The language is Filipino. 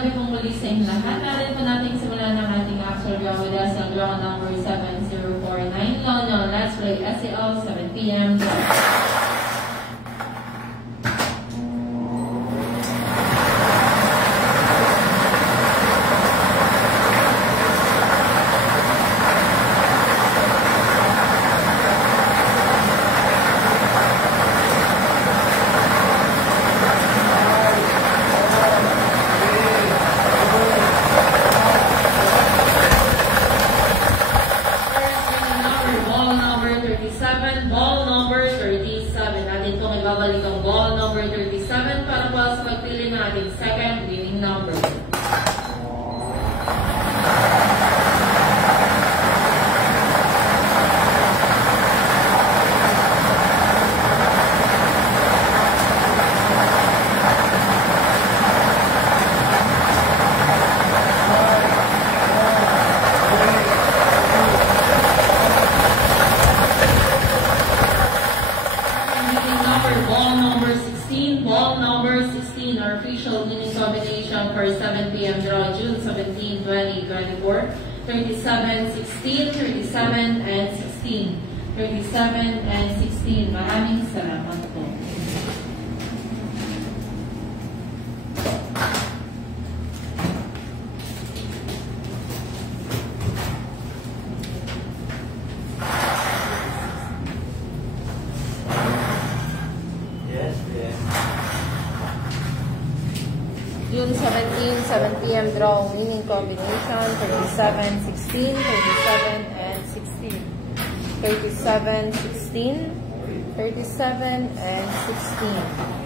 gabi pong muli sa inyong lahat. Natin po natin simulan ng ating actual draw with us ang draw number 7049. No, let's play SEL 7 p.m. Ball number 37. Natin itong ibabalik ang ball number 37 para po sa pagpili ng ating second winning number. Ball number 16, our official winning combination for 7 p.m. draw, June 17, 2024. 37, 16, 37, and 16. 37 and 16. Maraming salamat po. June 17, 7 p.m. draw, winning combination, 37, 16, 37, and 16. 37, 16, 37, and 16.